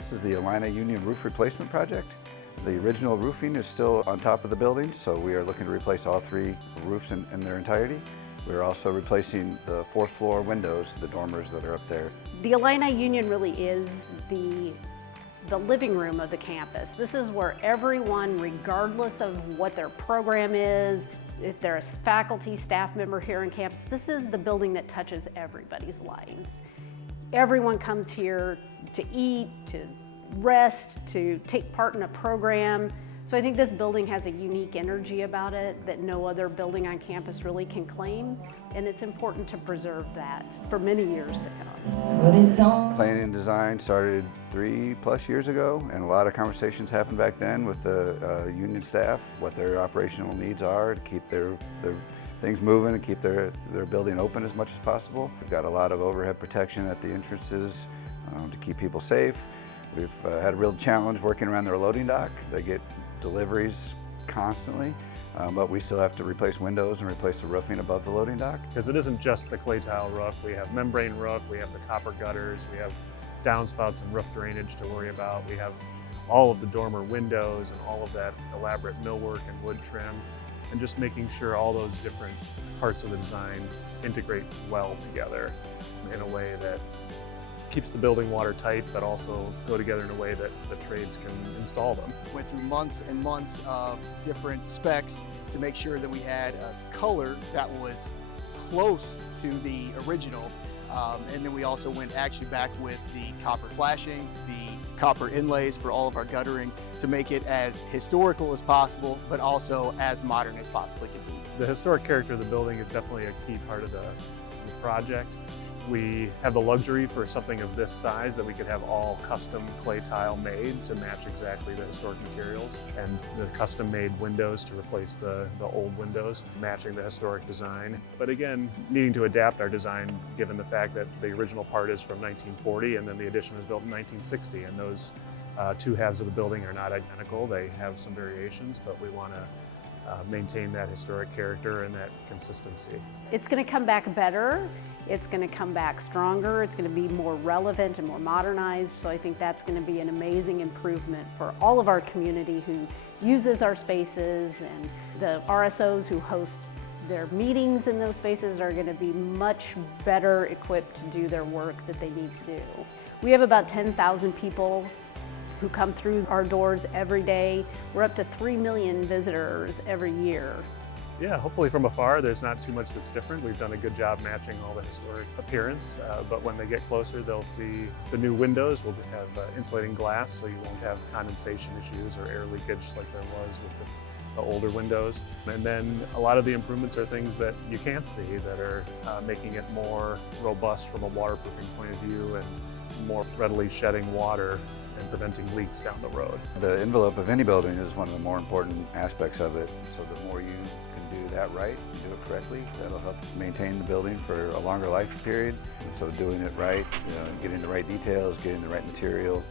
This is the Illini Union roof replacement project. The original roofing is still on top of the building, so we are looking to replace all three roofs in their entirety. We're also replacing the fourth floor windows, the dormers that are up there. The Illini Union really is the living room of the campus. This is where everyone, regardless of what their program is, if they're a faculty, staff member here on campus, this is the building that touches everybody's lives. Everyone comes here to eat, to rest, to take part in a program. So I think this building has a unique energy about it that no other building on campus really can claim, and it's important to preserve that for many years to come. Planning and design started 3+ years ago, and a lot of conversations happened back then with the union staff, what their operational needs are to keep their things moving and keep their building open as much as possible. We've got a lot of overhead protection at the entrances to keep people safe. We've had a real challenge working around their loading dock. They get deliveries constantly, but we still have to replace windows and replace the roofing above the loading dock. Because it isn't just the clay tile roof, we have membrane roof, we have the copper gutters, we have downspouts and roof drainage to worry about, we have all of the dormer windows and all of that elaborate millwork and wood trim, and just making sure all those different parts of the design integrate well together in a way that keeps the building watertight, but also go together in a way that the trades can install them. Went through months and months of different specs to make sure that we had a color that was close to the original. And then we also went actually back with the copper flashing, the copper inlays for all of our guttering to make it as historical as possible, but also as modern as possibly can be. The historic character of the building is definitely a key part of the project. We have the luxury for something of this size that we could have all custom clay tile made to match exactly the historic materials, and the custom made windows to replace the old windows, matching the historic design. But again, needing to adapt our design given the fact that the original part is from 1940 and then the addition was built in 1960, and those two halves of the building are not identical. They have some variations, but we want to maintain that historic character and that consistency. It's going to come back better, it's going to come back stronger, it's going to be more relevant and more modernized, so I think that's going to be an amazing improvement for all of our community who uses our spaces, and the RSOs who host their meetings in those spaces are going to be much better equipped to do their work that they need to do. We have about 10,000 people who come through our doors every day. We're up to 3 million visitors every year. Yeah, hopefully from afar there's not too much that's different. We've done a good job matching all the historic appearance, but when they get closer they'll see the new windows. We'll have insulating glass so you won't have condensation issues or air leakage like there was with the older windows. And then a lot of the improvements are things that you can't see that are making it more robust from a waterproofing point of view and more readily shedding water and preventing leaks down the road. The envelope of any building is one of the more important aspects of it, so the more you can do that right, do it correctly, that'll help maintain the building for a longer life period. And so doing it right, getting the right details, getting the right material,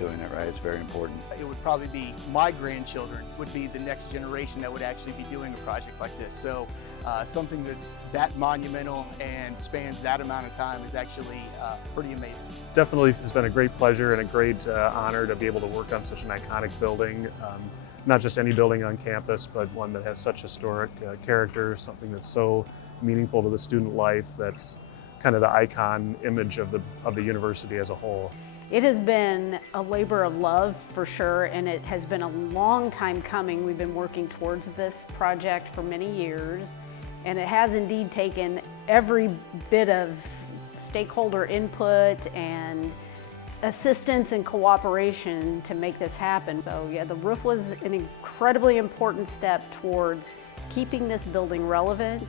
doing it right is very important. It would probably be my grandchildren would be the next generation that would actually be doing a project like this. So something that's that monumental and spans that amount of time is actually pretty amazing. Definitely has been a great pleasure and a great honor to be able to work on such an iconic building. Not just any building on campus, but one that has such historic character, something that's so meaningful to the student life, that's kind of the icon image of the university as a whole. It has been a labor of love for sure, and it has been a long time coming. We've been working towards this project for many years, and it has indeed taken every bit of stakeholder input and assistance and cooperation to make this happen. So yeah, the roof was an incredibly important step towards keeping this building relevant,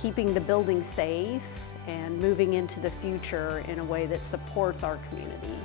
keeping the building safe, and moving into the future in a way that supports our community.